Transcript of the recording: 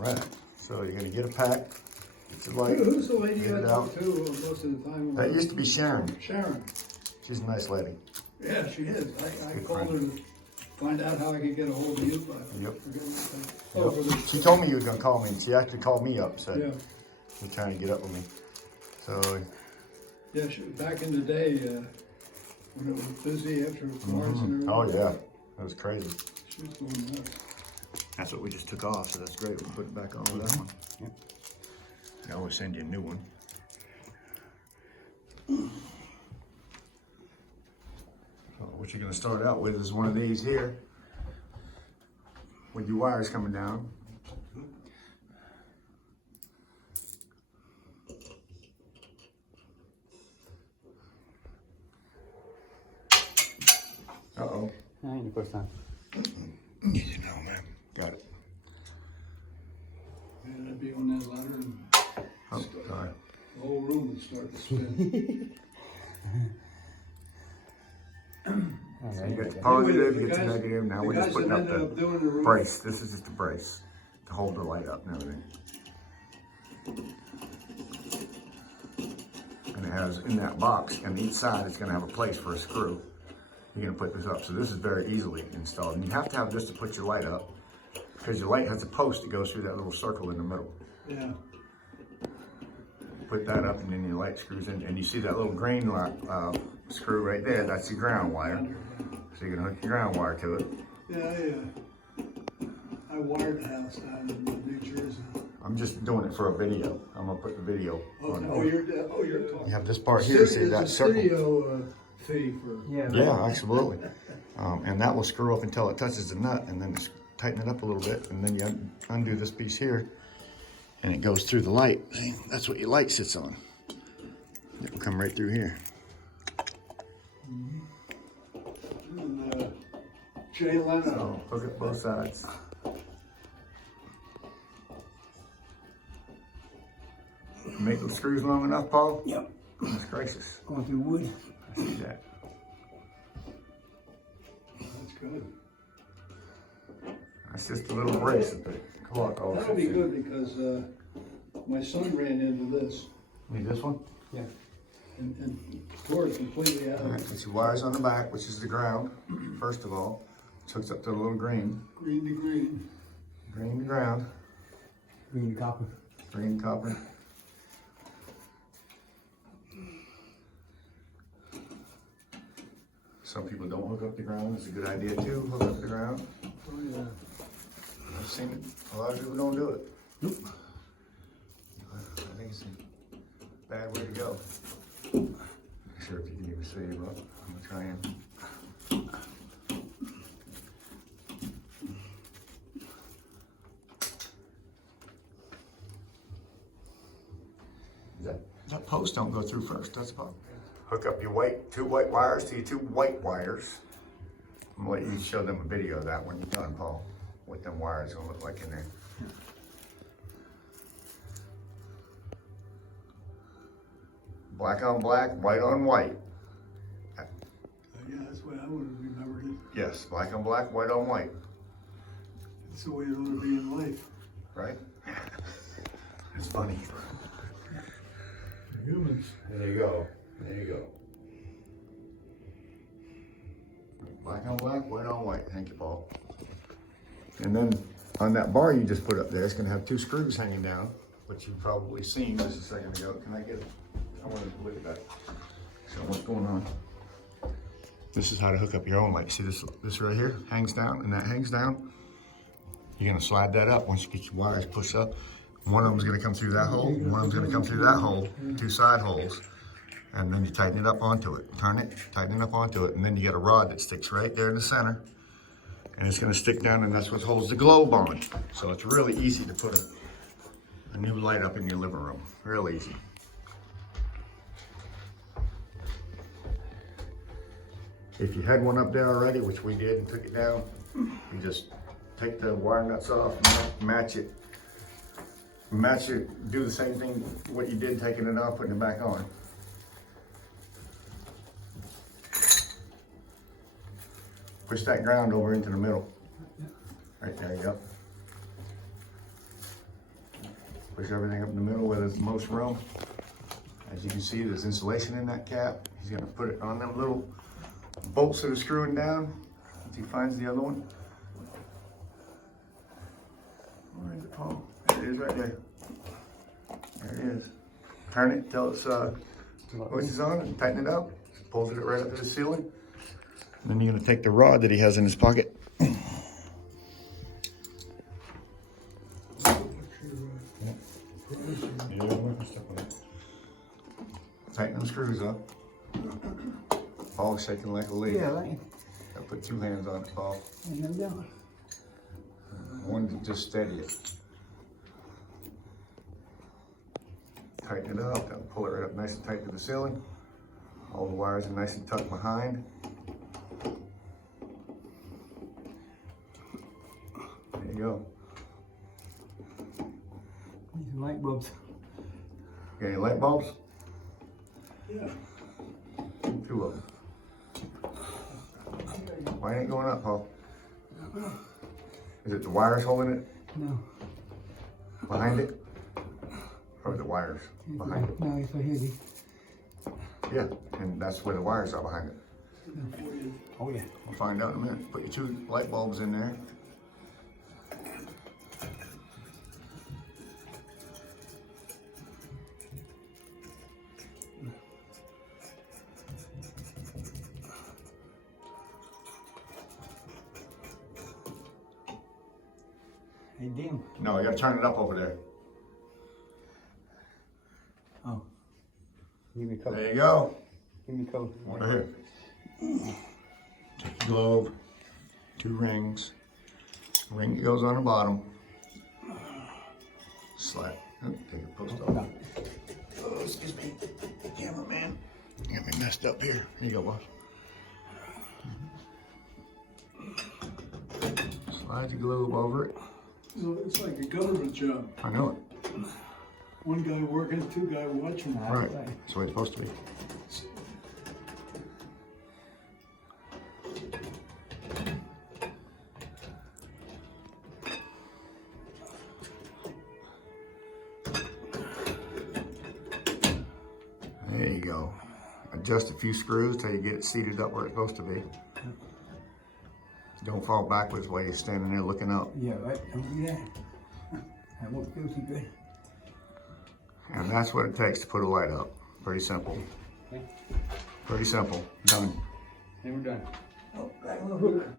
Right. So you're gonna get a pack. It's a light. Who's the lady Get I it talk out. to most of the time? That used to be Sharon. Sharon. She's a nice lady. Yeah, she is. I Good called her friend. to find out how I could get a hold of you, but Yep. oh, for the, She told me you were gonna call me. She actually called me up, said yeah, you're trying to get up with me. So yeah. Back in the day, when it was busy after Mars and everything. oh yeah, that was crazy. She was going nuts. That's what we just took off, so that's great. We'll put it back on with that one. Yep. I always send you a new one. So what you're gonna start out with is one of these here, with your wires coming down. Uh-oh. Hindi ko saan. Easy now, man. Got it. And I'd be on that ladder and Oh, sorry. the whole room would start to spin. So you got the positive, The you get the guys- negative. Now the we're just guys putting that up ended up doing the the roof- brace. This is just a brace to hold the light up and everything. And it has in that box, on each side, it's gonna have a place for a screw. You're gonna put this up. So this is very easily installed. And you have to have this to put your light up, because your light has a post that goes through that little circle in the middle. Yeah. Put that up and then your light screws in. And you see that little green screw right there, that's your ground wire. So you're gonna hook your ground wire to it. Yeah, I wired the house down in New Jersey. I'm just doing it for a video. I'm gonna put the video on. You're talking. You have this part here, see that It's a circle? studio fee for. Yeah, absolutely. And that will screw up until it touches the nut, and then just tighten it up a little bit, and then you undo this piece here, and it goes through the light. See, that's what your light sits on. It will come right through here. And, Jay Leno. So hook up both sides. Make the screws long enough, Paul? Yep. Goodness gracious. Going through wood. I see that. That's good. That's just a little brace that the clock all That'll be sits in. good because my son ran into this Need this one? Yeah. and tore it completely out All right, of put your wires on the back, which is the ground, first of all. Which hooks up to the little green. green to green. Green to ground, Green copper. green copper. Some people don't hook up the ground. It's a good idea too, hook up the ground. Oh yeah. I've seen it. A lot of people don't do it. Nope. I think it's a bad way to go. Not sure if you can even see, but I'm gonna try and. That post don't go through first, that's the problem. Hook up your two white wires to your two white wires. I'm gonna let you show them a video of that when you're done, Paul, what them wires gonna look like in there. Black on black, white on white. Yeah, that's the way I would have remembered it. Yes, black on black, white on white, That's the way it ought to be in life. right? It's funny. Humans. There you go, there you go. Black on black, white on white. Thank you, Paul. And then on that bar you just put up there, it's gonna have two screws hanging down, which you've probably seen just a second ago. Can I get it? I want to look at that. So what's going on? This is how to hook up your own light. See this right here hangs down, and that hangs down. You're gonna slide that up once you get your wires pushed up. One of them's gonna come through that hole, one of them's gonna come through that hole, two side holes. And then you tighten it up onto it. Turn it, tighten it up onto it, and then you get a rod that sticks right there in the center. And it's gonna stick down, and that's what holds the globe on. So it's really easy to put a new light up in your living room. Real easy. If you had one up there already, which we did and took it down, you just take the wire nuts off, match it, do the same thing what you did taking it off, putting it back on. Push that ground over into the middle. Right there, yep. Push everything up in the middle where there's the most room. As you can see, there's insulation in that cap. He's gonna put it on them little bolts that are screwing down once he finds the other one. Where is it, Paul? There it is right there. There it is. Turn it till it's pushes on and tighten it up. Pulls it right up to the ceiling. And then you're gonna take the rod that he has in his pocket. Tighten them screws up. Paul's shaking like a leaf. Yeah, right. I put 2 hands on it, Paul. And then down. One to just steady it. Tighten it up, that'll pull it right up nice and tight to the ceiling. All the wires are nice and tucked behind. There you go. These light bulbs. Got any light bulbs? Yeah. 2 of them. Why ain't it going up, Paul? Is it the wires holding it No. behind it? Or the wires behind it? No, it's so heavy. Yeah, and that's where the wires are behind it. Oh yeah. We'll find out in a minute. Put your 2 light bulbs in there. Hey, dim. No, you gotta turn it up over there. Oh. Give me cover. There you go. Give me cover. Right here. Take the globe, 2 rings. Ring that goes on the bottom. Slide. Oh, take a post off. Oh, excuse me. Cameraman. You got me messed up here. Here you go, boss. Slide the globe over it. So it's like a government job. I know it. One guy working, 2 guys watching. Right. That's the way it's supposed to be. There you go. Adjust a few screws till you get it seated up where it's supposed to be. Don't fall backwards while you're standing there looking up. Yeah, right. Don't do that. I won't feel too good. And that's what it takes to put a light up. Pretty simple. Okay. Pretty simple. Done. Then we're done. Oh,